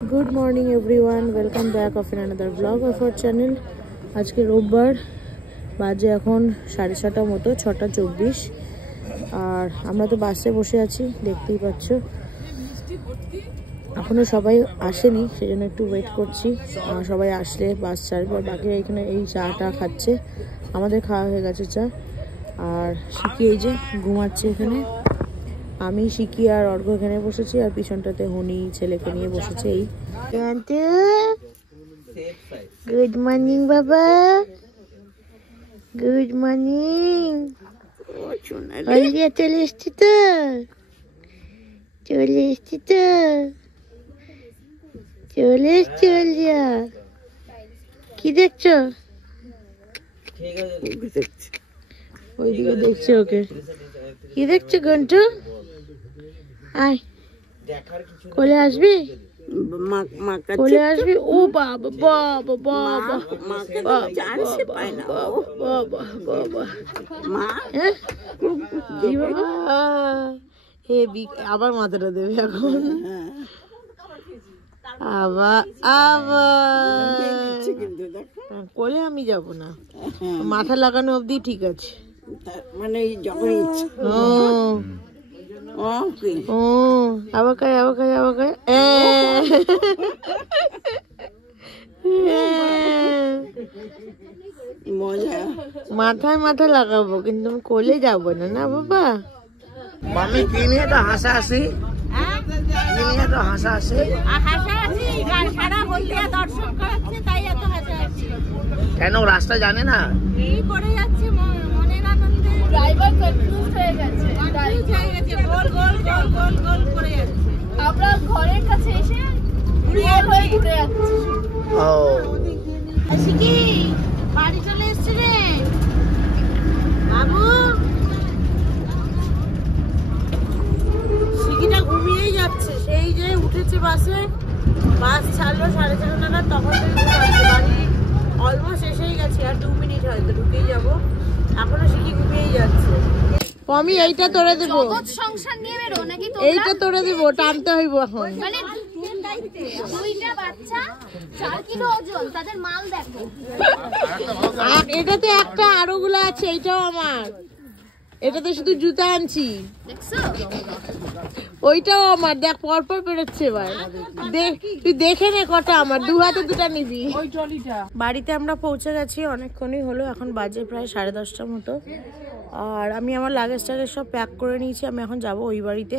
Good morning everyone, welcome back of in another blog of our channel. आज के रोबबार बाजे এখন 6:30 মতো 6:24 আর আমরা তো বাসে বসে আছি, দেখতেই পাচ্ছ। এখনো সবাই আসেনি, সেজন্য একটু ওয়েট করছি। সবাই আসলে বাস ছাড়বে। বাকি এখানে এই চাটা খাচ্ছে, আমাদের খাওয়া হয়ে গেছে চা। আর শিখি এই যে ঘুমাচ্ছে এখানে। আমি শিখি আর অর্ঘ এখানে বসেছি, আর পিছনটাতে হনি ছেলেকে নিয়ে বসেছে। এই গুড মর্নিং বাবা, গুড মর্নিং। চলে এসছি তো, চলে এসছি তো, চলে এসছি। হলিয়া কি দেখছো? ওইদিকে দেখছো ওকে, কি দেখছো গন্টু? আয় কোলে আসবি, কোলে আসবি। ও বাবা বাবা বাবা বাবা, আবার মাথাটা দেবে এখন। আবার আবার কোলে আমি যাব না, মাথা লাগানো অবধি ঠিক আছে। মানে যখন ইচ্ছে আবার খাই, আবার খাই, আবার খাই। মজা, মাথায় মাথা লাগাবো, কিন্তু আমি কোলে যাবো না। না বাবা, মামি কি নিয়ে তো হাসাহাসি, কি নিয়ে তো হাসাহাসি, কেন রাস্তা জানে না? ড্রাইভার কনফিউজড হয়ে গেছে, গোল করে যাচ্ছে। আমরা ঘরের কাছে এসে ঘুরে যাচ্ছি। ও শিখি বাড়ি চলে এসছে রে বাবু। শিখিটা ঘুমিয়েই যাচ্ছে, সেই যে উঠেছে বাসে। বাস ছাড়লো 4:30 নাগাদ, তখন থেকে ঘুমাচ্ছে। বাড়ি অলমোস্ট এসেই গেছি, আর 2 মিনিট হয়তো ঢুকেই যাবো। এখনো শিখি ঘুমিয়েই যাচ্ছে। আমি এইটা তোরে দেবো, সংসার নিয়ে বেরো নাকি? এইটা তোরে দেবো, টানতে হইব এখন। মানে দুইটা বাচ্চা 4 কিলো ওজন, তাদের মাল দেখো। এটাতে একটা আরোগুলো আছে, এইটাও আমার। এটাতে শুধু জুতা আনছি, দেখছো? ওইটাও আমার। দেখ পরপর বেরোচ্ছে ভাই, তুই দেখে নে কটা আমার। 2 হাতে 2টা নিবি। বাড়িতে আমরা পৌঁছে গেছি, অনেকক্ষণই হলো। এখন বাজে প্রায় 10:30 মতো। আর আমি আমার লাগেজ টাগেজ সব প্যাক করে নিয়েছি। আমি এখন যাব ওই বাড়িতে।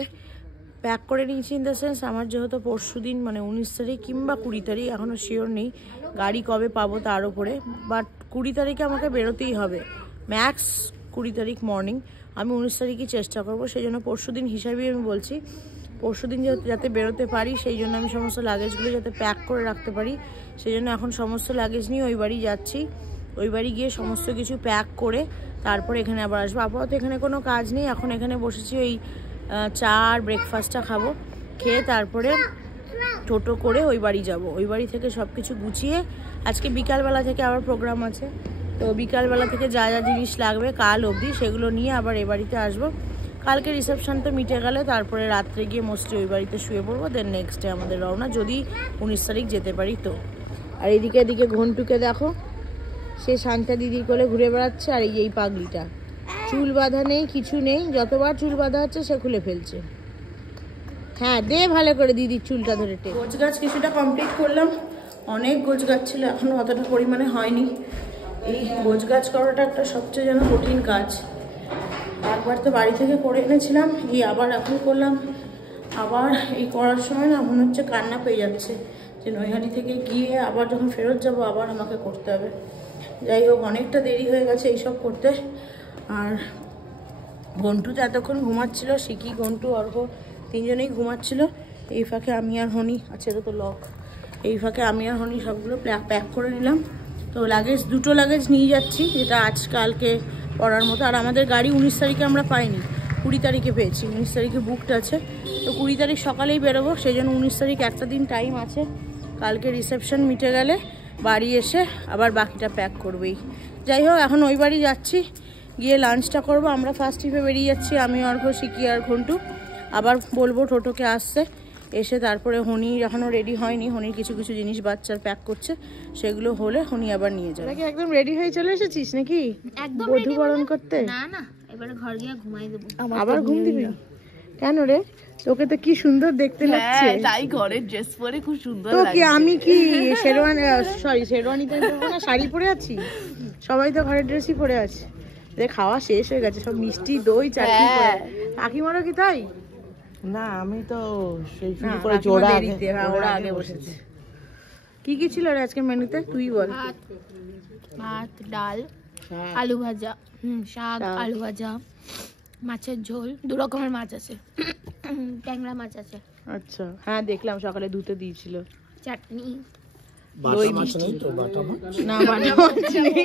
প্যাক করে নিয়েছি ইন দ্য সেন্স, আমার যেহেতু পরশু দিন মানে 19 তারিখ কিংবা 20 তারিখ, এখনও শিওর নেই গাড়ি কবে পাবো তার উপরে। বাট 20 তারিখে আমাকে বেরোতেই হবে, ম্যাক্স 20 তারিখ মর্নিং। আমি 19 তারিখই চেষ্টা করবো। সেই জন্য পরশু দিন হিসাবেই আমি বলছি, পরশু দিন যাতে বেরোতে পারি, সেই জন্য আমি সমস্ত লাগেজগুলো যাতে প্যাক করে রাখতে পারি, সেই জন্য এখন সমস্ত লাগেজ নিয়ে ওই বাড়ি যাচ্ছি। ওই বাড়ি গিয়ে সমস্ত কিছু প্যাক করে তারপর এখানে আবার আসবো। আপাতত এখানে কোনো কাজ নেই, এখন এখানে বসেছি ওই চা আর ব্রেকফাস্টটা খাবো। খেয়ে তারপরে টোটো করে ওই বাড়ি যাব। ওই বাড়ি থেকে সব কিছু গুছিয়ে, আজকে বিকালবেলা থেকে আবার প্রোগ্রাম আছে, তো বিকালবেলা থেকে যা যা জিনিস লাগবে কাল অবধি সেগুলো নিয়ে আবার এ বাড়িতে আসবো। কালকে রিসেপশন তো মিটে গেলে তারপরে রাত্রে গিয়ে মোস্টলি ওই বাড়িতে শুয়ে পড়বো। দেন নেক্সট ডে আমাদের রওনা, যদি 19 তারিখ যেতে পারি তো। আর এদিকে ঘন্টুকে দেখো, সে শান্তা দিদির কোলে ঘুরে বেড়াচ্ছে। আর এই পাগলিটা চুল বাঁধা নেই, কিছু নেই, যতবার চুল বাঁধা হচ্ছে সে খুলে ফেলছে। হ্যাঁ দে ভালো করে দিদির চুলটা ধরে টে। গোছ গাছ কিছুটা কমপ্লিট করলাম, অনেক গোছ গাছ ছিল, এখনো অতটা পরিমাণে হয়নি। এই গোছ গাছ করাটা একটা সবচেয়ে যেন কঠিন কাজ। একবার তো বাড়ি থেকে করে এনেছিলাম, এই আবার এখন করলাম। আবার এই করার সময় না মনে হচ্ছে কান্না পেয়ে যাচ্ছে, যে নৈহাটি থেকে গিয়ে আবার যখন ফেরত যাব আবার আমাকে করতে হবে। যাই হোক, অনেকটা দেরি হয়ে গেছে এইসব করতে। আর ঘন্টু তো এতক্ষণ ঘুমাচ্ছিল, শিখি ঘন্টু অর্ঘ 3জনেই ঘুমাচ্ছিল। এই ফাঁকে আমি আর হনি, আচ্ছা এটা তো লক, এই ফাঁকে আমি আর হনি সবগুলো প্যাক করে নিলাম। তো লাগেজ 2টো লাগেজ নিয়ে যাচ্ছি, যেটা আজকালকে পড়ার মতো। আর আমাদের গাড়ি 19 তারিখে আমরা পাইনি, 20 তারিখে পেয়েছি। 19 তারিখে বুকড আছে, তো 20 তারিখ সকালেই বেরোবো। সেই জন্য 19 তারিখ একটা দিন টাইম আছে। কালকে রিসেপশন মিটে গেলে বাড়ি এসে আবার বাকিটা প্যাক করবেই। যাই হোক, এখন ওই বাড়ি যাচ্ছি, গিয়ে লাঞ্চটা করব। আমরা ফার্স্ট ট্রিপে বেরিয়ে যাচ্ছি, আমি অর্ঘ, শিকি আর ঘন্টু। আবার বলবো টোটোকে আসতে, এসে তারপরে হনি এখনো রেডি হয়নি, হনির কিছু কিছু জিনিস বাচ্চার প্যাক করছে, সেগুলো হলে হনি আবার নিয়ে যাবে। নাকি একদম রেডি হয়ে চলে এসেছিস নাকি একদম বধূবরণ করতে? না না, এবারে ঘর গিয়ে ঘুমাই দেবো। আবার ঘুম দিবি? কেন রে, তোকে তো কি সুন্দর দেখতে লাগছে। তাই ঘরের ড্রেস পরে খুব সুন্দর তো কি আমি কি শেরওয়ানি, সরি শেরওয়ানিতে না শাড়ি পরে আছি? সবাই তো ঘরের ড্রেসই পরে আছে। খাওয়া শেষ হয়ে গেছে, সব মিষ্টি দই চাটনি করে। কাকিমারও কি তাই? না আমি তো সেই না, করে কাকিমা জোড়া দেরিতে, হ্যাঁ, ওরা আগে বসেছে। কি কি ছিল রে আজকে মেনুতে তুই বল। ভাত, ডাল, আলু ভাজা, শাক, আলু ভাজা, মাছের ঝোল, 2 রকমের মাছ আছে, ট্যাংরা মাছ আছে, আচ্ছা হ্যাঁ দেখলাম সকালে ধুতে দিয়েছিল। চাটনি। বাটা মাছ নেই তো, বাটা মাছ না বাটা মাছ নেই।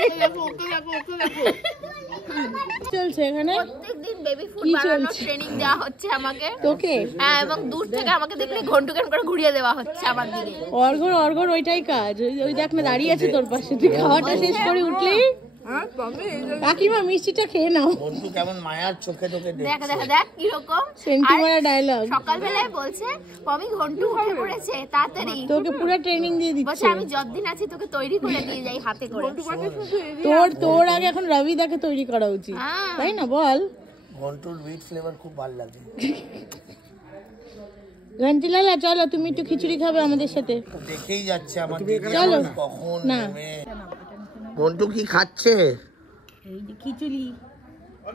চলছে এখানে প্রত্যেকদিন বেবি ফুড কি বানানোর চলছে? ট্রেনিং দেওয়া হচ্ছে আমাকে। তোকে হ্যাঁ, এবং দূর থেকে আমাকে দেখলে ঘন্টু কেন করে ঘুরিয়ে দেওয়া হচ্ছে আমার দিকে। অর্ঘর অর্ঘর ওইটাই কাজ। ওই দেখ না দাঁড়িয়ে আছে তোর পাশে, তুই খাওয়াটা শেষ করে উঠলি। কাকিমা মিষ্টিটা খেয়ে নাও। বন্ধু কেমন মায়ার চোখে তোকে দেখ দেখ দেখ কিরকম সেন্টিমারা ডায়লগ। সকালবেলায় বলছে পমি ঘন্টু উঠে পড়েছে তাড়াতাড়ি, তোকে পুরো ট্রেনিং দিয়ে বলছে দিচ্ছে। আমি যতদিন আছি তোকে তৈরি করে দিয়ে যাই হাতে করে। তোর আগে এখন রবিদাকে তৈরি করা উচিত, তাই না বল? ঘন্টুর হুইট ফ্লেভার খুব ভালো লাগে। ঘন্টিলালা চলো তুমি একটু খিচুড়ি খাবে আমাদের সাথে। দেখেই যাচ্ছে আমার দিদি চলো। কখন না। নেমে। ঘন্টু কি খাচ্ছে? এই যে খিচুড়ি।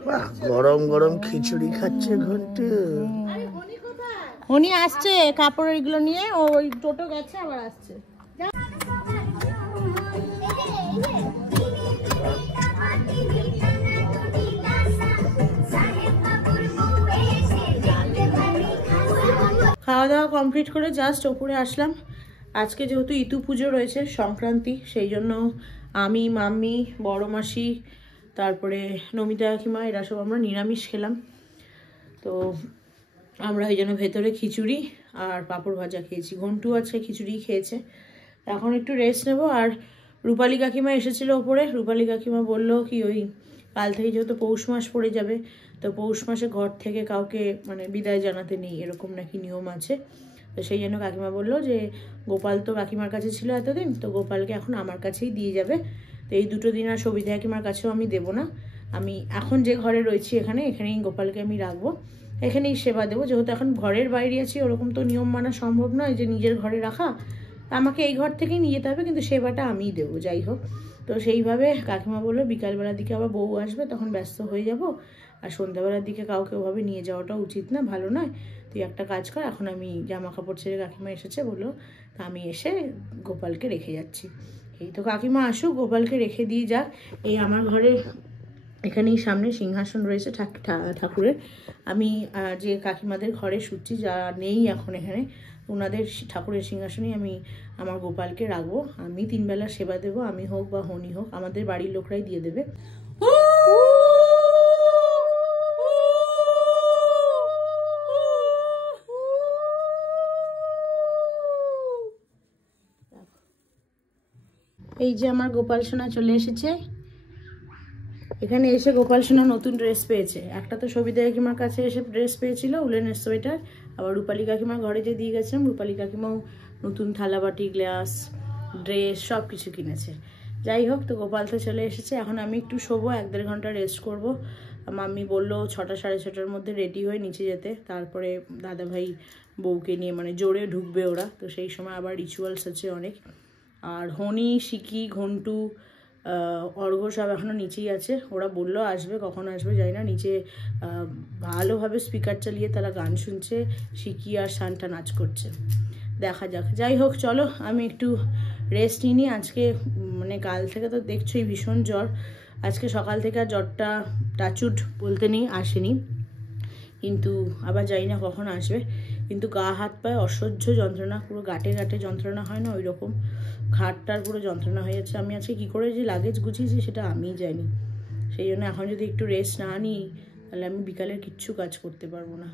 বাহ, গরম গরম খিচুড়ি খাচ্ছে ঘন্টু। হনি আসছে কাপড় এগুলো নিয়ে, ওই টোটো গেছে আবার আসছে। খাওয়া দাওয়া কমপ্লিট করে জাস্ট ওপরে আসলাম। আজকে যেহেতু ইতু পুজো রয়েছে, সংক্রান্তি, সেই জন্য আমি, মাম্মি, বড় মাসি, তারপরে নমিতা কাকিমা, এরা সব আমরা নিরামিষ খেলাম। তো আমরা এই জন্য ভেতরে খিচুড়ি আর পাঁপড় ভাজা খেয়েছি। ঘন্টু আছে খিচুড়ি খেয়েছে। এখন একটু রেস্ট নেব। আর রূপালী কাকিমা এসেছিল ওপরে। রূপালী কাকিমা বললো কি ওই কাল থেকে যেহেতু পৌষ মাস পড়ে যাবে, তো পৌষ মাসে ঘর থেকে কাউকে মানে বিদায় জানাতে নেই, এরকম নাকি নিয়ম আছে। তো সেই জন্য কাকিমা বললো যে গোপাল তো কাকিমার কাছে ছিল এতদিন, তো গোপালকে এখন আমার কাছেই দিয়ে যাবে। তো এই 2 দিন আর সবিতা কাকিমার কাছেও আমি দেবো না। আমি এখন যে ঘরে রয়েছি এখানেই গোপালকে আমি রাখবো, এখানেই সেবা দেবো। যেহেতু এখন ঘরের বাইরে আছি, ওরকম তো নিয়ম মানা সম্ভব নয় যে নিজের ঘরে রাখা। আমাকে এই ঘর থেকেই নিয়ে যেতে হবে, কিন্তু সেবাটা আমিই দেবো যাই হোক। তো সেইভাবে কাকিমা বললো বিকালবেলার দিকে আবার বউ আসবে, তখন ব্যস্ত হয়ে যাব। আর সন্ধ্যাবেলার দিকে কাউকে ওভাবে নিয়ে যাওয়াটা উচিত না, ভালো নয়। তুই একটা কাজ কর, এখন আমি জামা কাপড় ছেড়ে কাকিমা এসেছে বললো, তা আমি এসে গোপালকে রেখে যাচ্ছি। এই তো কাকিমা আসুক, গোপালকে রেখে দিয়ে যাক। এই আমার ঘরে এখানেই সামনে সিংহাসন রয়েছে ঠাকুরের। আমি যে কাকিমাদের ঘরে শুচ্ছি, যা নেই এখন এখানে, ওনাদের ঠাকুরের সিংহাসনেই আমি আমার গোপালকে রাখবো। আমি 3 বেলা সেবা দেবো, আমি হোক বা হনি হোক, আমাদের বাড়ির লোকরাই দিয়ে দেবে। এই যে আমার গোপাল সোনা চলে এসেছে। এখানে এসে গোপাল সোনা নতুন ড্রেস পেয়েছে। একটা তো সবিতা কাকিমার কাছে এসে ড্রেস পেয়েছিল, উলেনের সোয়েটার। আবার রূপালী কাকিমার ঘরে যে দিয়ে গেছিলাম, রূপালী কাকিমাও নতুন থালাবাটি, গ্লাস, ড্রেস সব কিছু কিনেছে। যাই হোক, তো গোপাল তো চলে এসেছে। এখন আমি একটু শোবো, 1-1.5 ঘন্টা রেস্ট করবো। মাম্মি বললো 6টা 6:30টার মধ্যে রেডি হয়ে নিচে যেতে, তারপরে দাদাভাই বউকে নিয়ে মানে জোরে ঢুকবে ওরা। তো সেই সময় আবার রিচুয়ালস আছে অনেক। আর হনি, সিকি, ঘন্টু, অর্ঘ্য সব এখনও নিচেই আছে। ওরা বললো আসবে, কখন আসবে জানি না। নিচে ভালোভাবে স্পিকার চালিয়ে তারা গান শুনছে, সিকি আর শান্তা নাচ করছে, দেখা যাক। যাই হোক চলো, আমি একটু রেস্ট নিই। আজকে মানে কাল থেকে তো দেখছোই ভীষণ জ্বর। আজকে সকাল থেকে আর জ্বরটা টাচুড বলতে নেই, আসেনি, কিন্তু আবার জানি না কখন আসবে। কিন্তু গা হাত পায়ে অসহ্য যন্ত্রণা, পুরো গাঁটে গাঁটে যন্ত্রণা হয় না, ওই রকম ঘাটটার পুরো যন্ত্রণা হয়ে যাচ্ছে। আমি আজকে কী করে যে লাগেজ গুছিয়েছি সেটা আমিই জানি। সেই জন্য এখন যদি একটু রেস্ট না নিই, তাহলে আমি বিকালের কিচ্ছু কাজ করতে পারবো না।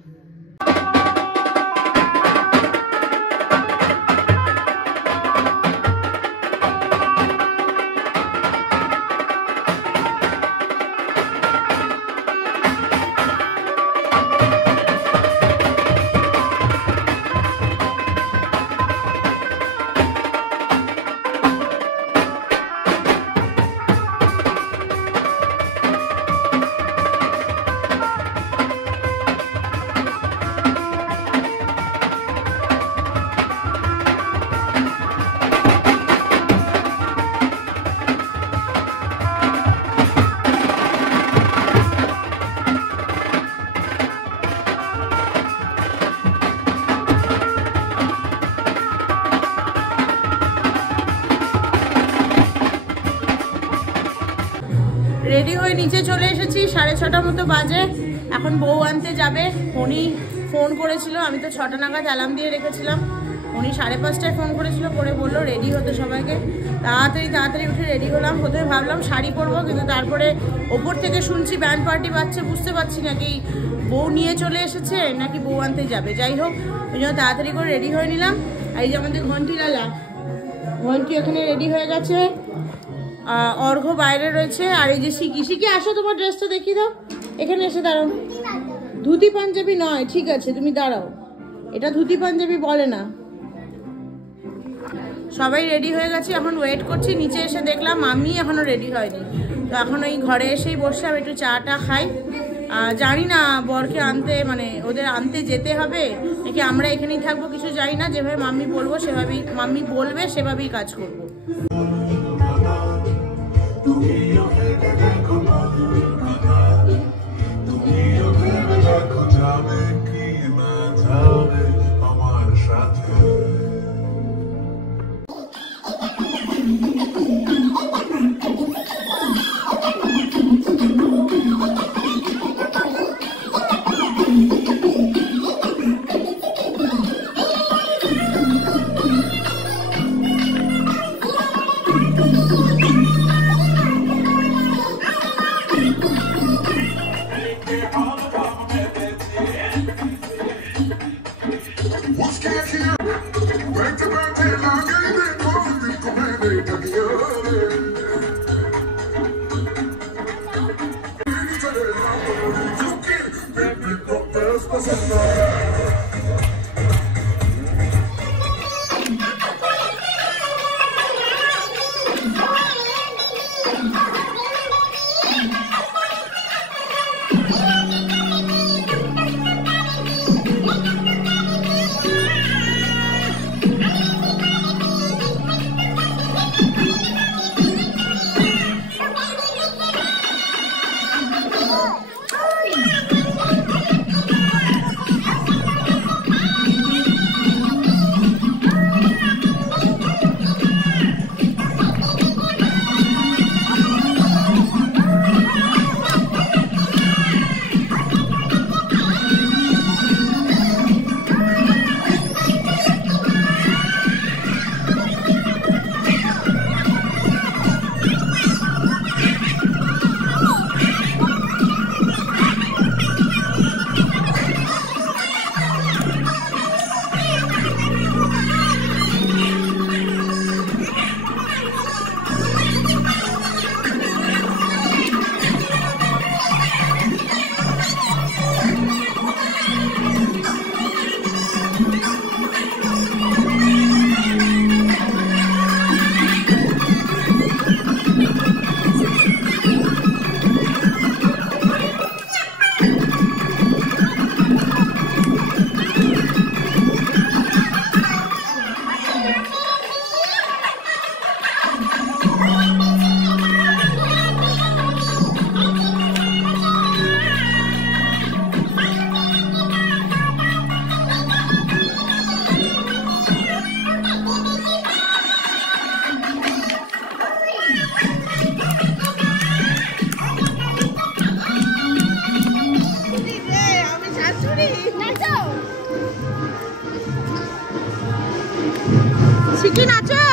হয়ে নিচে চলে এসেছি, 6:30 মতো বাজে। এখন বউ আনতে যাবে। উনি ফোন করেছিল, আমি তো 6টা নাগাদ অ্যালার্ম দিয়ে রেখেছিলাম। উনি 5:30টায় ফোন করেছিল, করে বললো রেডি হতে সবাইকে। তাড়াতাড়ি উঠে রেডি হলাম। প্রথমে ভাবলাম শাড়ি পরবো, কিন্তু তারপরে ওপর থেকে শুনছি ব্যান্ড পার্টি বাজছে, বুঝতে পারছি না কি বউ নিয়ে চলে এসেছে নাকি বউ আনতে যাবে। যাই হোক, ওই জন্য তাড়াতাড়ি করে রেডি হয়ে নিলাম। আর এই যে আমাদের ঘন্টি লালা, ঘন্টি ওখানে রেডি হয়ে গেছে, অর্ঘ্য বাইরে রয়েছে। আর এই যে শিকি আসো, তোমার ড্রেসটা দেখিয়ে দাও। এখানে এসে দাঁড়াও। ধুতি পাঞ্জাবি নয়, ঠিক আছে তুমি দাঁড়াও, এটা ধুতি পাঞ্জাবি বলে না। সবাই রেডি হয়ে গেছে, এখন ওয়েট করছি। নিচে এসে দেখলাম আমি এখনো রেডি হয়নি, তো এখন ওই ঘরে এসেই বসে আমি একটু চাটা খাই। জানি না বরকে আনতে, মানে ওদের আনতে যেতে হবে নাকি আমরা এখানেই থাকবো, কিছু জানি না। যেভাবে মাম্মি বলবো সেভাবেই, মাম্মি বলবে সেভাবেই কাজ করবো। শিখি নাচো।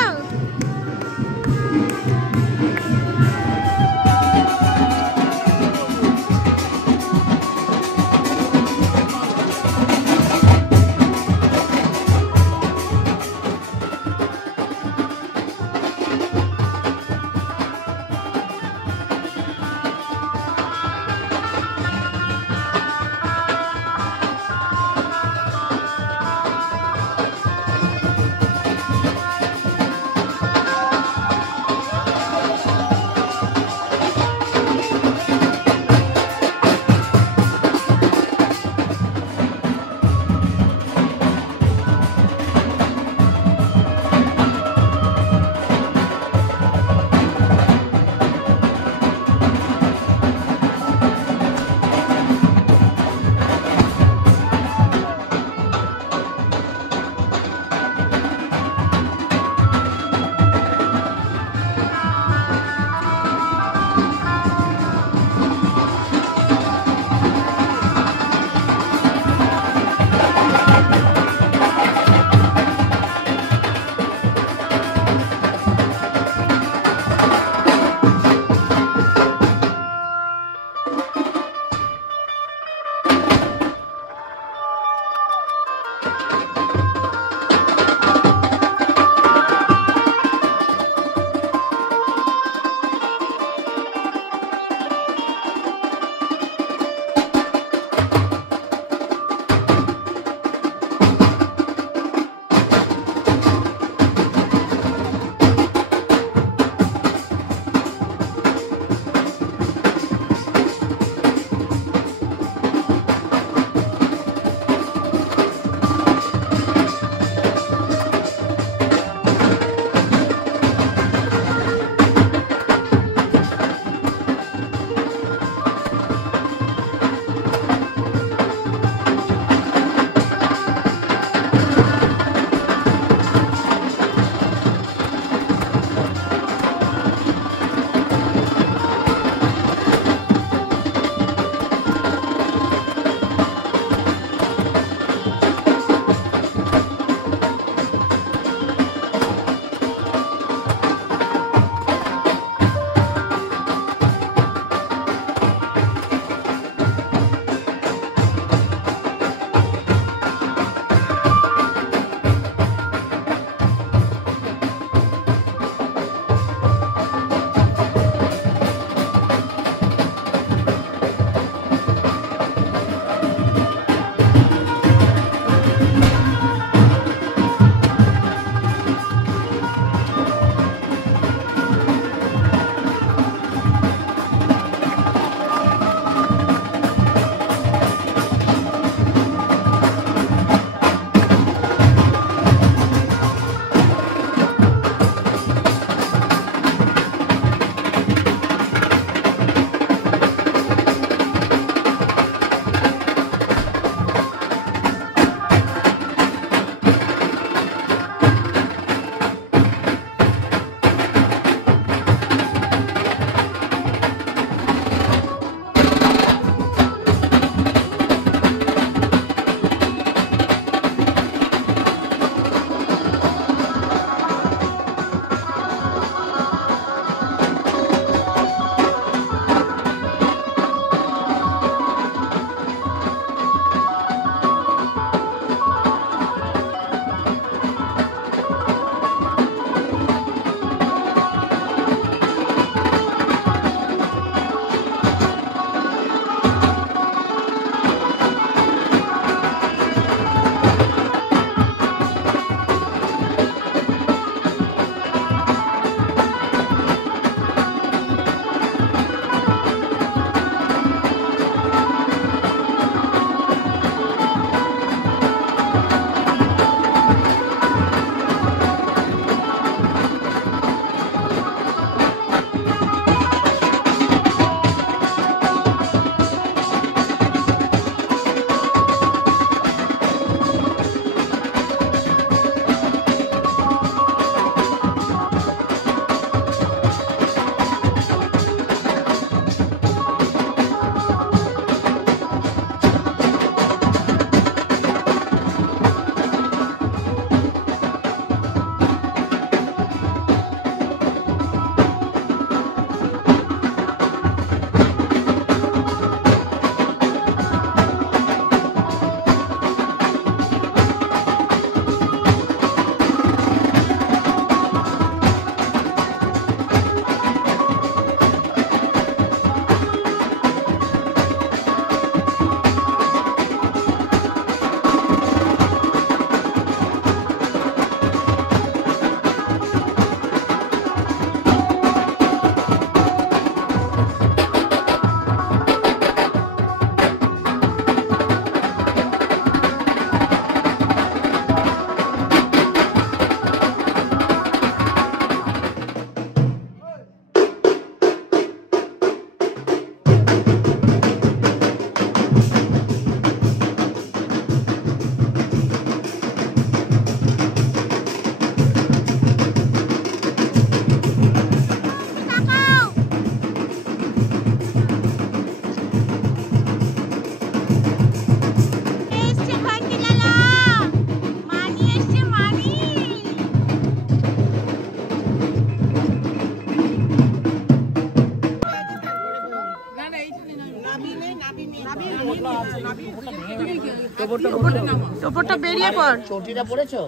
টোপরটা বেরিয়ে পড়। চটিটা পড়েছো?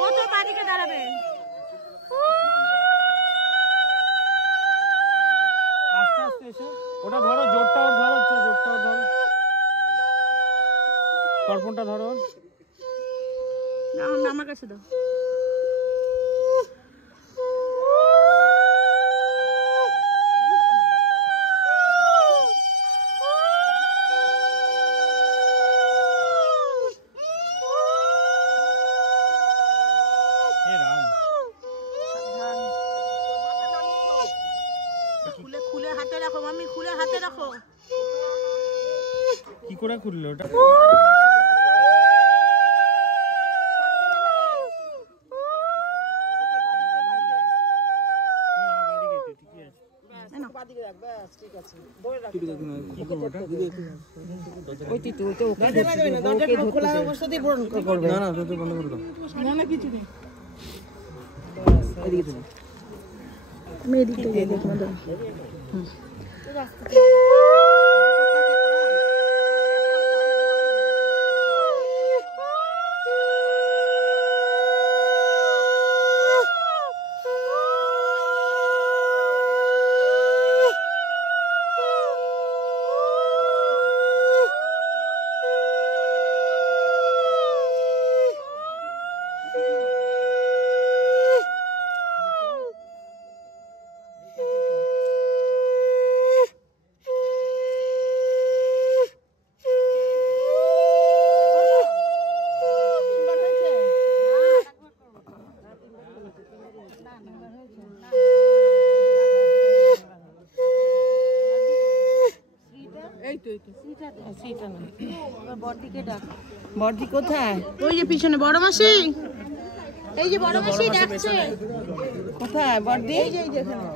ও তো বাদিকে দাঁড়াবে। আস্তে আস্তে এসো, ওটা ধরো, জোরটা ওর ধরো, জোরটা ওর ধরো, তর্পণটা ধরো। আমার কাছে দাও। খুলে হাতে রাখো মাম্মি, খুলে হাতে রাখো। কি করে খুললো ওটা? খোলা অবস্থাতেই পূরণ করবে। না না, তো বন্ধ করে দাও। না কিছু নেই। এদিকে তুমি মেয়েদিকে গিয়ে দেখ না। বড়দি কোথায়? ওই যে পিছনে বড় মাসি, এই যে বড় মাসি ডাকছে। কোথায় বড়দি? এই যে এখানে।